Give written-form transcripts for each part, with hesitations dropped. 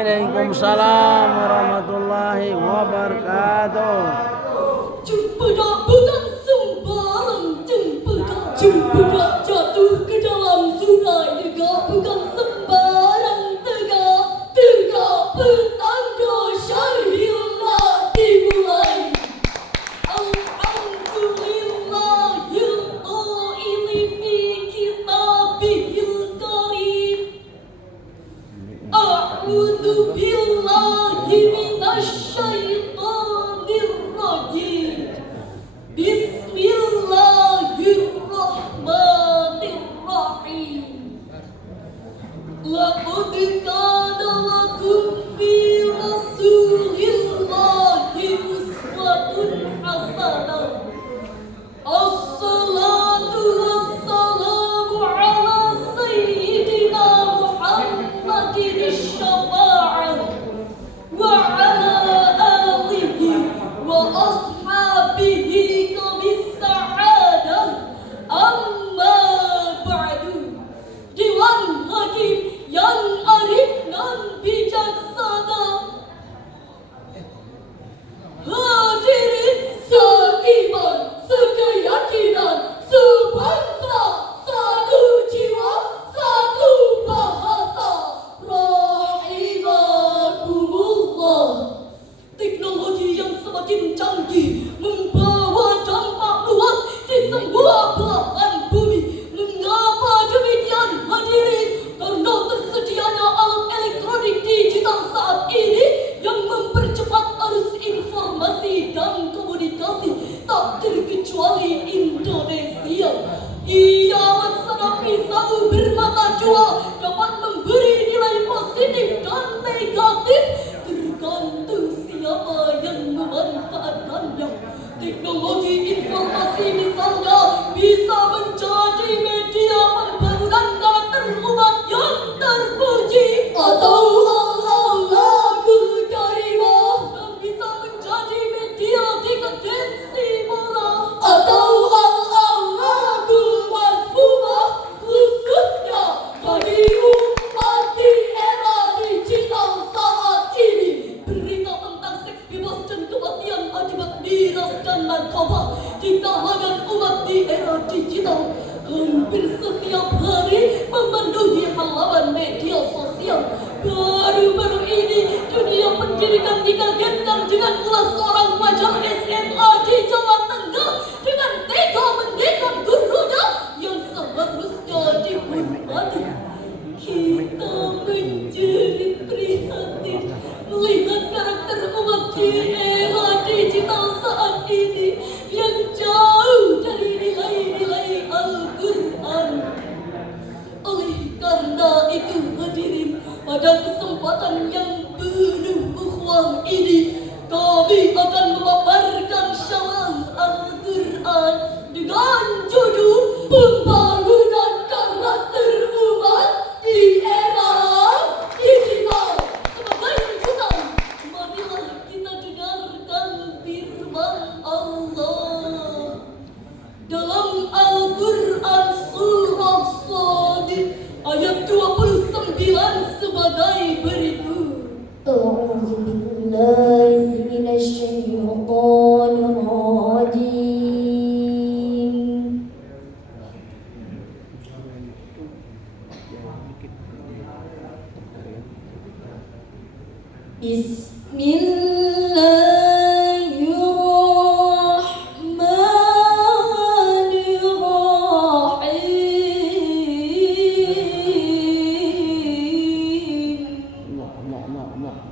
Waalaikumsalam warahmatullahi wabarakatuh. Cempeda bukan sembarang cempeda. Cempeda jatuh ke dalam sungai tegak bukan sembarang tegak. Tegak petanda syarhillah dimulai. Alhamdulillahil qaili fi kitabihil karim. A'udzu billahi minasy syaithanir rajim. Bismillahirrahmanirrahim. Laqad kana lakum fi rasulillahi uswatun hasanah. Assalatu wassalamu ala sayyidina Muhammadin syafa'ah wa ala alihi wa ashabihi kamis sa'adah. Amma ba'du. Dewan Hakim yang arif dan bijaksana, hadirin seiman, sekeyakinan, sebangsa, satu jiwa, satu bahasa. Rahimakumullah. Teknologi yang semakin canggih membawa dampak luas di semua belahan bumi. Mengapa demikian, hadirin? Karena tersedianya alat elektronik digital saat ini yang mempercepat arus informasi dan komunikasi, tak terkecuali Indonesia. Ia laksana pisau bermata dua, dapat memberi nilai positif dan negatif tergantung siapa yang memanfaatkannya. Teknologi informasi misalnya bisa menjadi media pembangunan karakter umat yang terpuji atau akhlakul karimah, dan bisa menjadi media dekadensi moral atau akhlakul mazmumah, khususnya bagi umat di era digital saat ini. Berita tentang seks bebas dan kematian akibat miras dan narkoba di kalangan umat di era digital hampir setiap hari memenuhi halaman media sosial. Baru-baru ini dunia pendidikan dikagetkan dengan ulas seorang pelajar SMA di Jawa Tengah dengan tega mendekat gurunya yang seharusnya dihormati. Kita menjadi prihatin melihat karakter umat di era digital saat ini yang jauh dari nilai-nilai Al-Quran. Oleh karena itu, hadirin, pada kesempatan yang penuh ukhuwah ini, kami akan memaparkan syarah Al-Quran dengan judul Pembangunan Karakter Umat di Era Digital. Sebagai lanjutan, marilah kita dengarkan firman Allah dalam Al-Quran surah Shad ayat 29 sebagai berikut. A'udzu billahi minasy syaithanir rajim.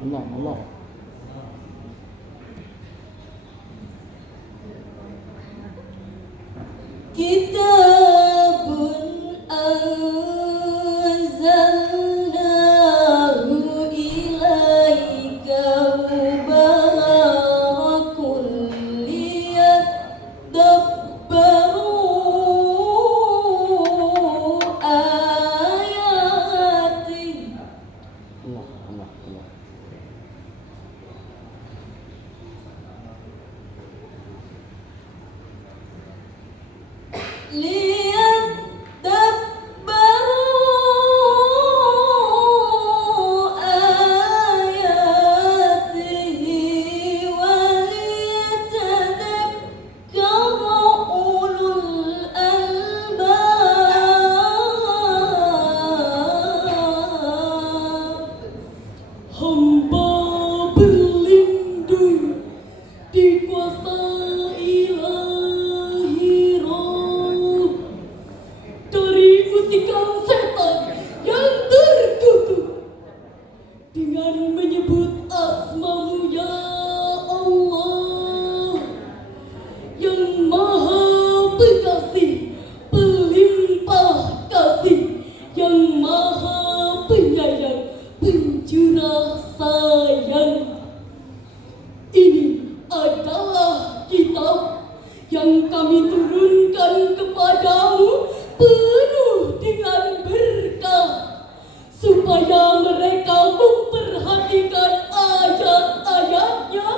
Allah. Kitabun anzalnahu ilaika mubarakun liyadabbaru ayati. Allah. yang kami turunkan kepadamu penuh dengan berkah, supaya mereka memperhatikan ayat-ayatnya,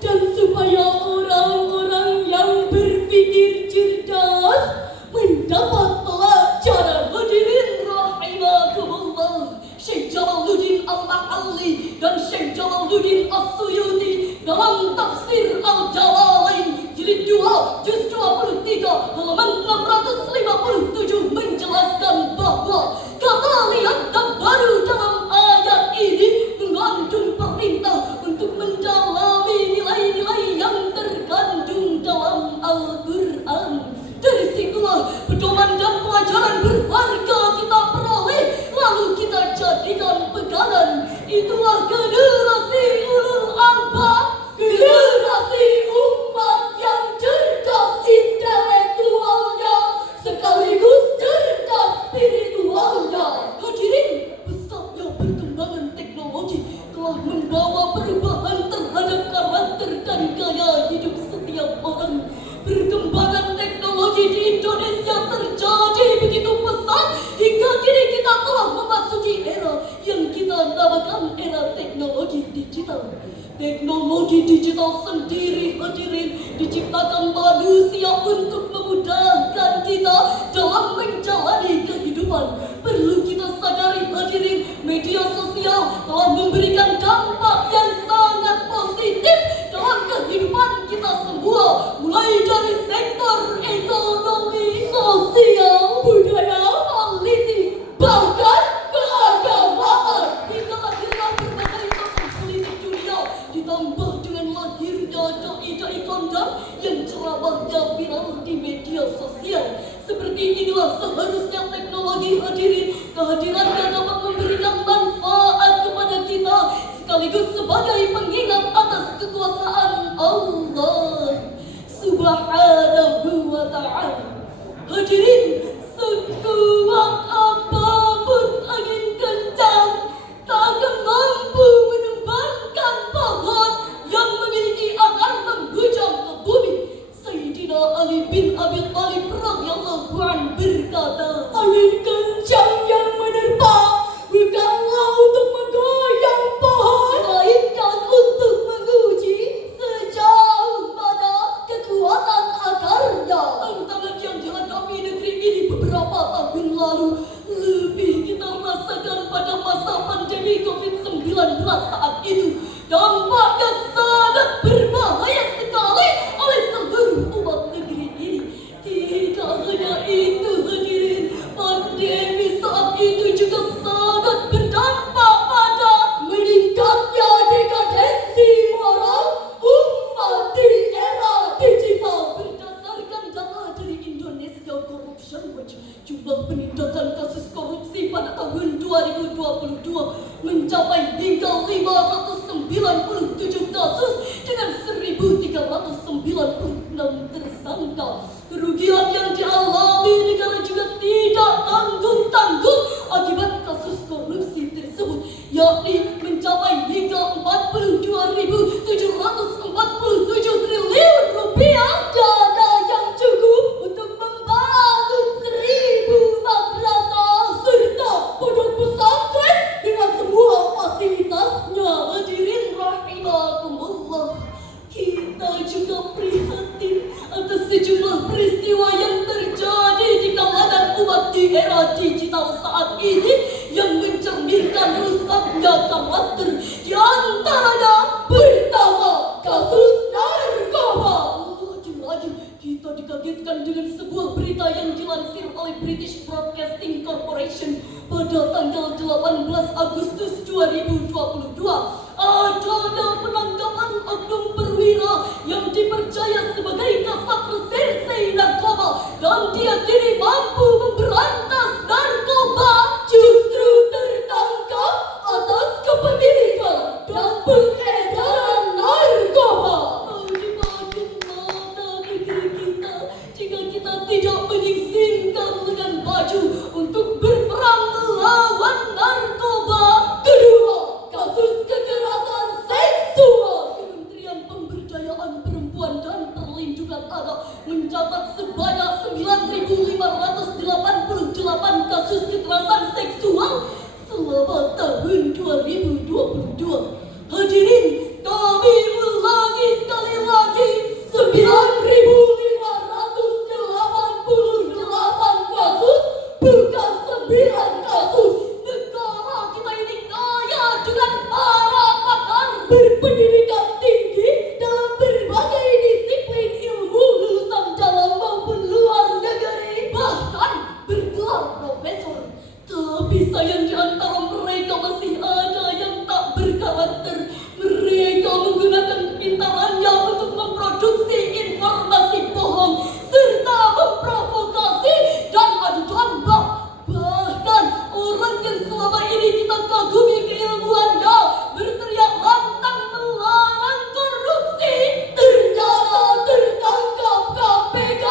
dan supaya orang-orang yang berpikir cerdas mendapat pelajaran. Hadirin rahimakumullah, Syekh Jalaluddin Al-Mahalli dan Syekh Jalaluddin As-Suyuti dalam tafsir Al-Jalalain jilid 2 juz 23 halaman 657 menjelaskan bahwa kata lihat dan baru dalam ayat ini mengandung perintah untuk mendalami nilai-nilai yang terkandung dalam Al-Quran. Dari situlah pedoman dan pelajaran berharga kita peroleh, lalu kita jadikan pegangan. Itulah generasi ulul albab, generasi umat yang cerdas intelektualnya sekaligus cerdas spiritualnya. Hadirin, pesatnya perkembangan teknologi telah membawa perubahan terhadap karakter dan gaya hidup setiap orang. Perkembangan teknologi di Indonesia terjadi begitu pesat hingga kini kita telah memasuki era yang kita namakan era teknologi digital. Teknologi digital sendiri, hadirin, diciptakan manusia untuk memudahkan kita dalam menjalani kehidupan. Perlu kita sadari, hadirin, media sosial telah memberikan dampak yang sangat positif dalam kehidupan kita semua, mulai dari sektor ekonomi, sosial, budaya, politik, bahkan keagamaan, hingga lahirlah berbagai tokoh politik dunia, ditambah dengan lahirnya dai-dai kondang yang ceramahnya viral di media sosial. Seperti inilah seharusnya teknologi, hadirin. Kehadirannya dapat memberikan manfaat kepada kita sekaligus sebagai pengingat atas kekuasaan Allah Subhanahu wa ta'ala. Hadirin, sekuat apapun angin kencang tak akan mampu menumbangkan pohon yang memiliki akar menghujam ke bumi. Sayyidina Ali bin Abi Thalib radhiyallahu anhu berkata, angin kencang yang menerpa bukanlah untuk menggoyang pohon, melainkan untuk menguji sejauh mana kekuatan akarnya. Tantangan yang dihadapi negeri ini beberapa tahun lalu lebih kita rasakan pada masa pandemi COVID-19 saat itu. Dampaknya sangat berbahaya sekali oleh seluruh umat negeri ini. Tidak hanya itu, hadirin, pandemi saat itu juga sangat berdampak pada meningkatnya dekadensi moral umat di era digital. Berdasarkan data dari Indonesia Corruption Watch, jumlah penindakan kasus korupsi pada tahun 2022 mencapai hingga 597 kasus dengan 1.396 tersangka. Kerugian yang dialami negara juga tidak tanggung-tanggung akibat kasus korupsi tersebut, yakni mencapai hingga 42.747 triliun rupiah. Dana yang cukup untuk membangun 1.000 madrasah serta pondok pesantren dengan semua fasilitasnya. Hadirin rahimakumullah, kita juga prihatin atas sejumlah peristiwa yang terjadi di kalangan umat di era digital saat ini yang mencerminkan rusaknya karakter. Di antaranya pertama, kasus narkoba. Lagi-lagi kita dikagetkan dengan sebuah berita yang dilansir oleh British Broadcasting Corporation pada tanggal 18 Agustus 2022. Adanya penangkapan oknum perwira yang dipercaya sebagai kasat reserse narkoba dan dia kini mampu memberantas narkoba, justru tertangkap atas kepemilikan dan pengedaran narkoba. Di bagaimana negeri kita jika kita tidak menyingsingkan lengan baju untuk berperang melawan narkoba? Kedua, kasus kekerasan seksual. Kementerian Pemberdayaan Perempuan dan Perlindungan Anak mencatat sebanyak 9.588 kasus kekerasan seksual selama tahun 2022. Hadirin, kami ulangi sekali lagi, 9.588 kasus, bukan 9 kasus. Negara kita ini kaya dengan para pakar berpendidikan tinggi dalam berbagai disiplin ilmu lulusan dalam maupun luar negeri, bahkan bergelar profesor. Tapi sayang di antara mereka masih ada yang tak berkarakter. Mereka menggunakan kepintarannya untuk memproduksi informasi bohong serta memprovokasi dan adu domba. Bahkan orang yang selama ini kita kagumi keilmuannya berteriak lantang melarang korupsi ternyata tertangkap KPK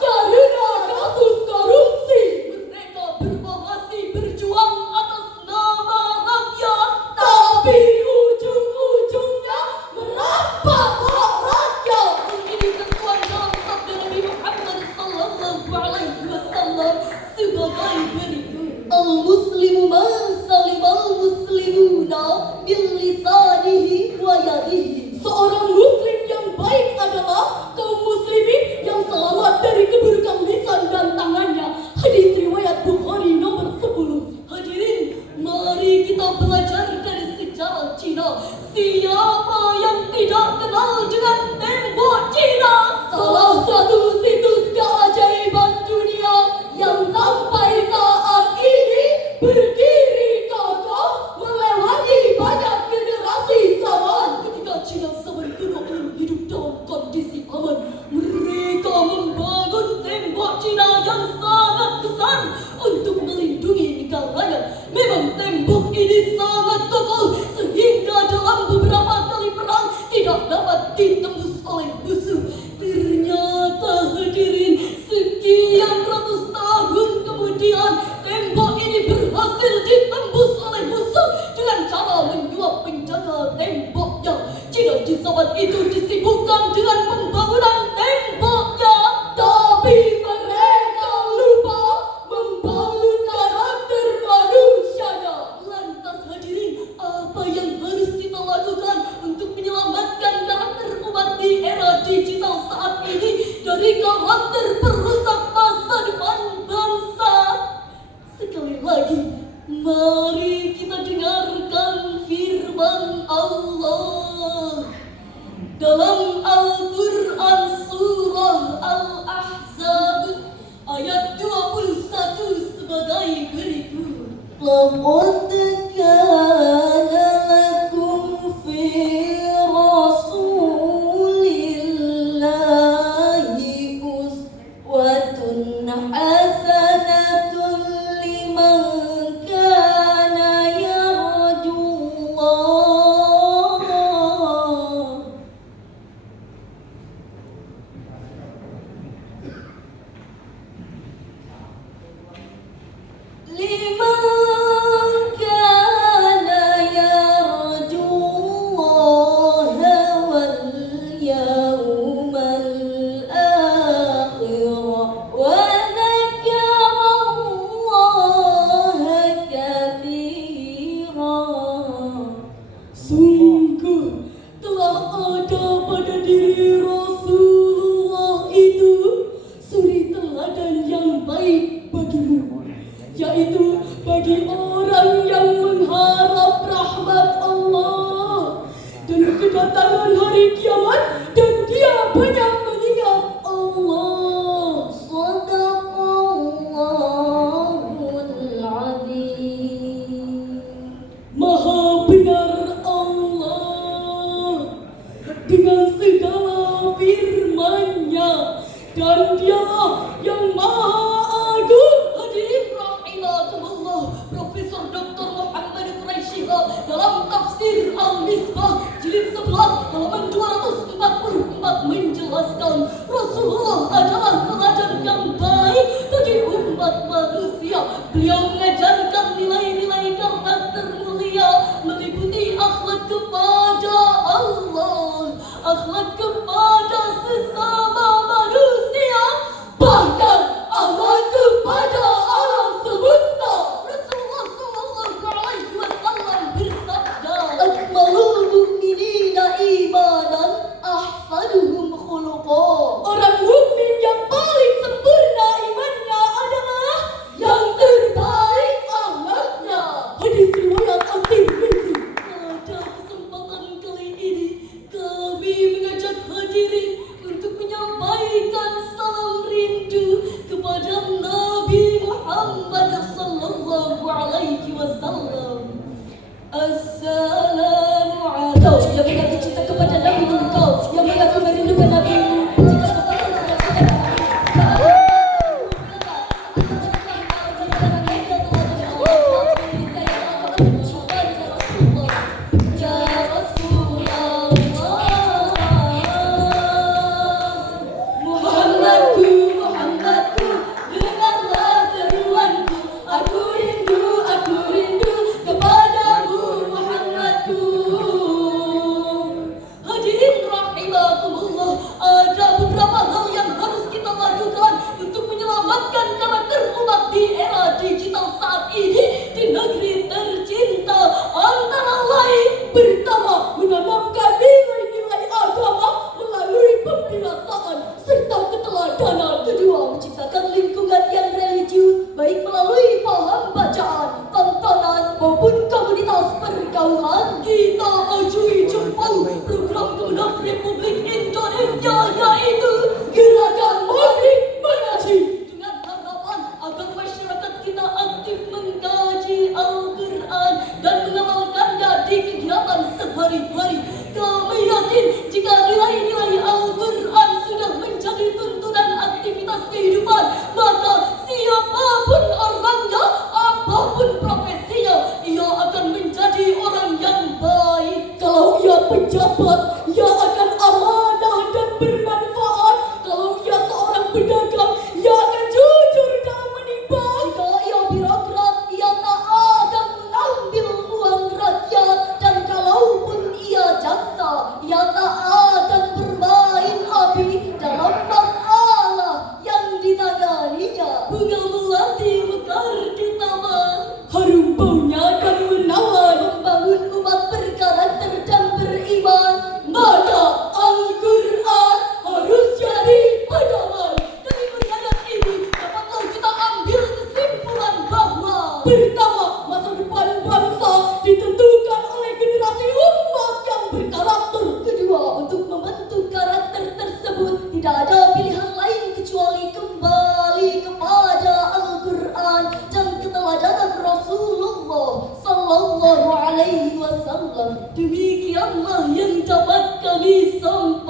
karena kasus korupsi. Mereka berorasi berjuang atas nama rakyat, tapi ujung-ujungnya merampas hak rakyat. Ini tertuang dalam sabda Nabi Muhammad sallallahu alaihi wasallam sebagai berikut: Al-muslimu man salimal muslimuna bil lisanihi wa yadihi. Seorang muslim yang baik adalah kaum muslimin yang selamat dari keburukan lisan dan tangannya. Hadis riwayat Bukhari nomor 10. Hadirin, mari kita belajar dari sejarah Cina. Siapa yang tidak kenal dengan tembok Cina? Salah satu situs keajaiban dunia yang sampai saat ini berdiri kokoh melewati banyak generasi zaman. Ketika Cina zaman kuno belum hidup dalam kondisi aman, mereka membangun tembok Cina yang sangat besar untuk melindungi negaranya. Memang tembok ini sangat kokoh sehingga dalam beberapa kali perang tidak dapat ditembus oleh musuh. Ternyata hadirin, sekian ratus tahun kemudian tembok ini berhasil ditembus oleh musuh dengan cara menyuap penjaga temboknya. Cina di zaman itu disibukkan dengan pembangunan temboknya, tapi mereka lupa membangun karakter manusianya. Lantas hadirin, apa yang harus kita lakukan untuk menyelamatkan karakter umat di era digital saat ini dari karakter perusak masa depan bangsa? Sekali lagi, mari kita dengarkan firman Allah dalam Al-Quran surah Al-Ahzab ayat 21 sebagai berikut: Laqad kana lakum fi Rasulillahi uswatun hasanatun liman kana yarjullah. Liman kana yarjullaha wal yawmal akhir wa dzakarallaha katsira. Sungguh telah ada pada diri Rasulullah itu suri teladan yang baik bagimu, yaitu bagi orang yang mengharap rahmat Allah dan kedatangan hari kiamat, dan dia banyak mengingat Allah. Shadaqallahul azim. Maha benar Allah dengan segala firman-Nya, dan Dialah yang Maha Agung. Hadirin rahimakumullah, Profesor Dr. Muhammad Quraisy dalam tafsir Al-Misbah jilid 11 halaman 244 menjelaskan Rasulullah adalah teladan yang baik bagi umat manusia. Beliau mengajarkan nilai-nilai karakter mulia meliputi akhlak kepada Allah, akhlak kepada sesama manusia, Assalamualaikum. Kau yang mengaku cinta kepada Nabi engkau, yang mengaku merindukan Nabi. Jika kau tak digital saat ini di negeri tercinta, antara lain pertama menanamkan nilai-nilai agama melalui pembiasaan serta keteladanan, kedua menciptakan lingkungan yang religius baik melalui paham bacaan, tontonan maupun komunitas pergaulan. Kita ajui jempol program Kemenang Republik Indonesia yaitu Gerakan Maghrib Mengaji, agar masyarakat kita aktif mengkaji Al-Quran dan mengamalkannya di kegiatan sehari-hari. Kami yakin jika nilai-nilai Al-Quran sudah menjadi tuntunan aktivitas kehidupan, maka siapapun orangnya, apapun profesinya, ia akan menjadi orang yang baik. Kalau ia pejabat, ia akan amanah dan bermanfaat. Kalau ia seorang pedagang, ia akan jujur dalam menimbang. Jika ia birokrat, ia tak akan mengambil uang rakyat. Dan kalaupun ia jaksa, ia tak akan bermain api dalam masalah yang ditanganinya. Bunga melati mekar di taman, harum baunya akan menawan, membangun umat berkarakter dan beriman. Maka Al-Quran harus jadi pedoman. Dari perjalanan ini dapatlah kita ambil kesimpulan bahwa pertama, masa depan bangsa ditentukan oleh generasi umat yang berkarakter. Kedua, untuk membentuk karakter tersebut tidak ada pilihan lain kecuali kembali kepada Al-Quran dan keteladanan Rasulullah Sallallahu Alaihi Wasallam. Demikianlah yang dapat kami sampaikan.